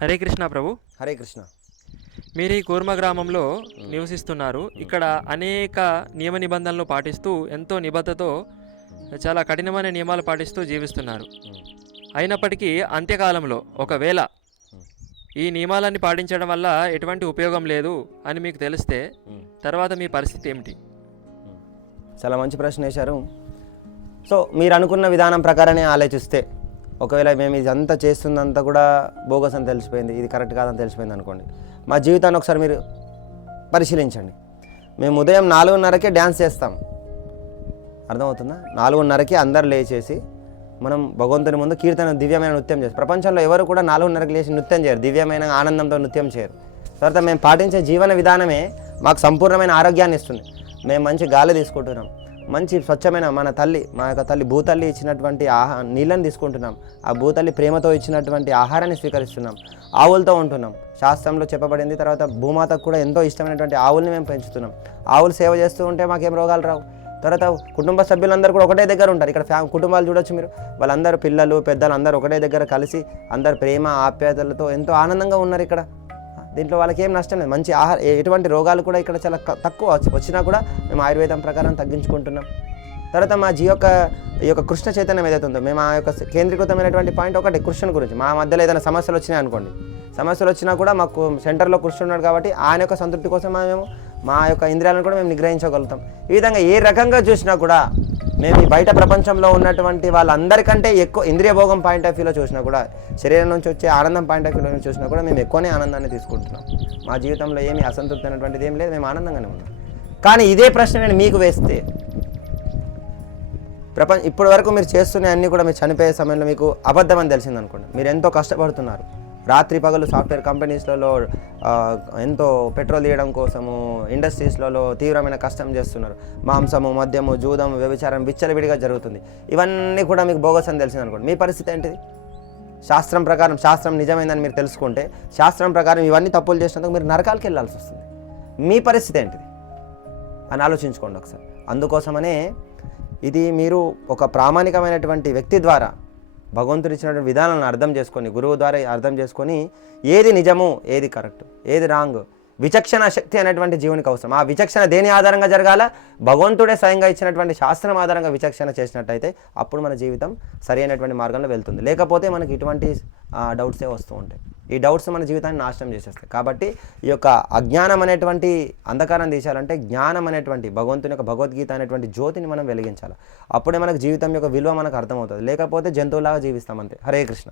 హరే కృష్ణ ప్రభు. హరే కృష్ణ. మీరు ఈ కూర్మ గ్రామంలో నివసిస్తున్నారు. ఇక్కడ అనేక నియమ నిబంధనలు పాటిస్తూ ఎంతో నిబద్ధతతో చాలా కఠినమైన నియమాలు పాటిస్తూ జీవిస్తున్నారు. అయినప్పటికీ అంత్యకాలంలో ఒకవేళ ఈ నియమాలన్నీ పాటించడం వల్ల ఎటువంటి ఉపయోగం లేదు అని మీకు తెలిస్తే తర్వాత మీ పరిస్థితి ఏమిటి? చాలా మంచి ప్రశ్న వేశారు. సో మీరు అనుకున్న విధానం ప్రకారమే ఆలోచిస్తే, ఒకవేళ మేము ఇదంతా చేస్తుందంతా కూడా బోగస్ అని తెలిసిపోయింది, ఇది కరెక్ట్ కాదని తెలిసిపోయింది అనుకోండి, మా జీవితాన్ని ఒకసారి మీరు పరిశీలించండి. మేము ఉదయం 4:30కే డ్యాన్స్ చేస్తాం, అర్థమవుతుందా? 4:30కి అందరు లేచేసి మనం భగవంతుని ముందు కీర్తన దివ్యమైన నృత్యం చేస్తాం. ప్రపంచంలో ఎవరు కూడా 4:30కి లేచి నృత్యం చేయరు, దివ్యమైన ఆనందంతో నృత్యం చేయరు. తర్వాత మేము పాటించే జీవన విధానమే మాకు సంపూర్ణమైన ఆరోగ్యాన్ని ఇస్తుంది. మేము మంచి గాలి తీసుకుంటున్నాం, మంచి స్వచ్ఛమైన మన తల్లి, మా యొక్క తల్లి భూతల్లి ఇచ్చినటువంటి నీళ్ళని తీసుకుంటున్నాం, ఆ భూతల్లి ప్రేమతో ఇచ్చినటువంటి ఆహారాన్ని స్వీకరిస్తున్నాం, ఆవులతో ఉంటున్నాం. శాస్త్రంలో చెప్పబడింది. తర్వాత భూమాతకు కూడా ఎంతో ఇష్టమైనటువంటి ఆవుల్ని మేము పెంచుతున్నాం. ఆవులు సేవ చేస్తూ ఉంటే మాకేం రోగాలు రావు. తర్వాత కుటుంబ సభ్యులందరూ కూడా ఒకటే దగ్గర ఉంటారు. ఇక్కడ కుటుంబాలు చూడొచ్చు మీరు, వాళ్ళందరూ పిల్లలు పెద్దలు అందరూ ఒకటే దగ్గర కలిసి అందరు ప్రేమ ఆప్యాయతలతో ఎంతో ఆనందంగా ఉన్నారు ఇక్కడ. దీంట్లో వాళ్ళకి ఏం నష్టం లేదు. మంచి ఎటువంటి రోగాలు కూడా ఇక్కడ చాలా తక్కువ వచ్చినా కూడా మేము ఆయుర్వేదం ప్రకారం తగ్గించుకుంటున్నాం. తర్వాత మా ఈ యొక్క కృష్ణ చైతన్యం ఏదైతే ఉందో, మేము ఆ యొక్క కేంద్రీకృతమైనటువంటి పాయింట్ ఒకటి కృష్ణుని గురించి. మా మధ్యలో ఏదైనా సమస్యలు వచ్చినాయి అనుకోండి, సమస్యలు వచ్చినా కూడా మాకు సెంటర్లో కృష్ణుడు ఉన్నాడు కాబట్టి ఆయన యొక్క సంతృప్తి కోసం మేము మా యొక్క ఇంద్రియాలను కూడా మేము నిగ్రహించగలుగుతాం. ఈ విధంగా ఏ రకంగా చూసినా కూడా మేము ఈ బయట ప్రపంచంలో ఉన్నటువంటి వాళ్ళందరికంటే ఎక్కువ ఇంద్రియ భోగం పాయింట్ ఆఫ్ వ్యూలో చూసినా కూడా, శరీరం నుంచి వచ్చే ఆనందం పాయింట్ ఆఫ్ వ్యూలో చూసినా కూడా మేము ఎక్కువనే ఆనందాన్ని తీసుకుంటున్నాం. మా జీవితంలో ఏమీ అసంతృప్తి అనేటువంటిది ఏం లేదు, మేము ఆనందంగానే ఉన్నాం. కానీ ఇదే ప్రశ్న నేను మీకు వేస్తే, ఇప్పటి వరకు మీరు చేస్తున్న అన్నీ కూడా మీరు చనిపోయే సమయంలో మీకు అబద్ధం అని తెలిసిందనుకోండి, మీరు ఎంతో కష్టపడుతున్నారు, రాత్రి పగలు సాఫ్ట్వేర్ కంపెనీస్లలో ఎంతో పెట్రోల్ తీయడం కోసము ఇండస్ట్రీస్లలో తీవ్రమైన కష్టం చేస్తున్నారు, మాంసము మద్యము జూదము వ్యభిచారం విచ్చలవిడిగా జరుగుతుంది, ఇవన్నీ కూడా మీకు బోగస్ అని తెలిసింది అనుకోండి, మీ పరిస్థితి ఏంటిది? శాస్త్రం ప్రకారం, శాస్త్రం నిజమైందని మీరు తెలుసుకుంటే, శాస్త్రం ప్రకారం ఇవన్నీ తప్పులు చేసినందుకు మీరు నరకాలకు వెళ్ళాల్సి వస్తుంది. మీ పరిస్థితి ఏంటిది అని ఆలోచించుకోండి ఒకసారి. అందుకోసమనే ఇది మీరు ఒక ప్రామాణికమైనటువంటి వ్యక్తి ద్వారా భగవంతుడు ఇచ్చినటువంటి విధానాలను అర్థం చేసుకొని, గురువు ద్వారా అర్థం చేసుకొని, ఏది నిజము ఏది కరెక్ట్ ఏది రాంగ్, విచక్షణ శక్తి అనేటువంటి జీవునికి అవసరం. ఆ విచక్షణ దేని ఆధారంగా జరగాల? భగవంతుడే స్వయంగా ఇచ్చినటువంటి శాస్త్రం ఆధారంగా విచక్షణ చేసినట్టయితే అప్పుడు మన జీవితం సరి అయినటువంటి మార్గంలో వెళ్తుంది. లేకపోతే మనకి ఇటువంటి డౌట్సే వస్తూ ఉంటాయి. ఈ డౌట్స్ మన జీవితాన్ని నాశనం చేసేస్తాయి. కాబట్టి ఈ యొక్క అజ్ఞానం అనేటువంటి అంధకారం తీసేయాలంటే జ్ఞానం అనేటువంటి భగవంతుని యొక్క భగవద్గీత అనేటువంటి జ్యోతిని మనం వెలిగించాలి. అప్పుడే మనకు జీవితం యొక్క విలువ మనకు అర్థమవుతుంది. లేకపోతే జంతువులాగా జీవిస్తాం అంతే. హరే కృష్ణ.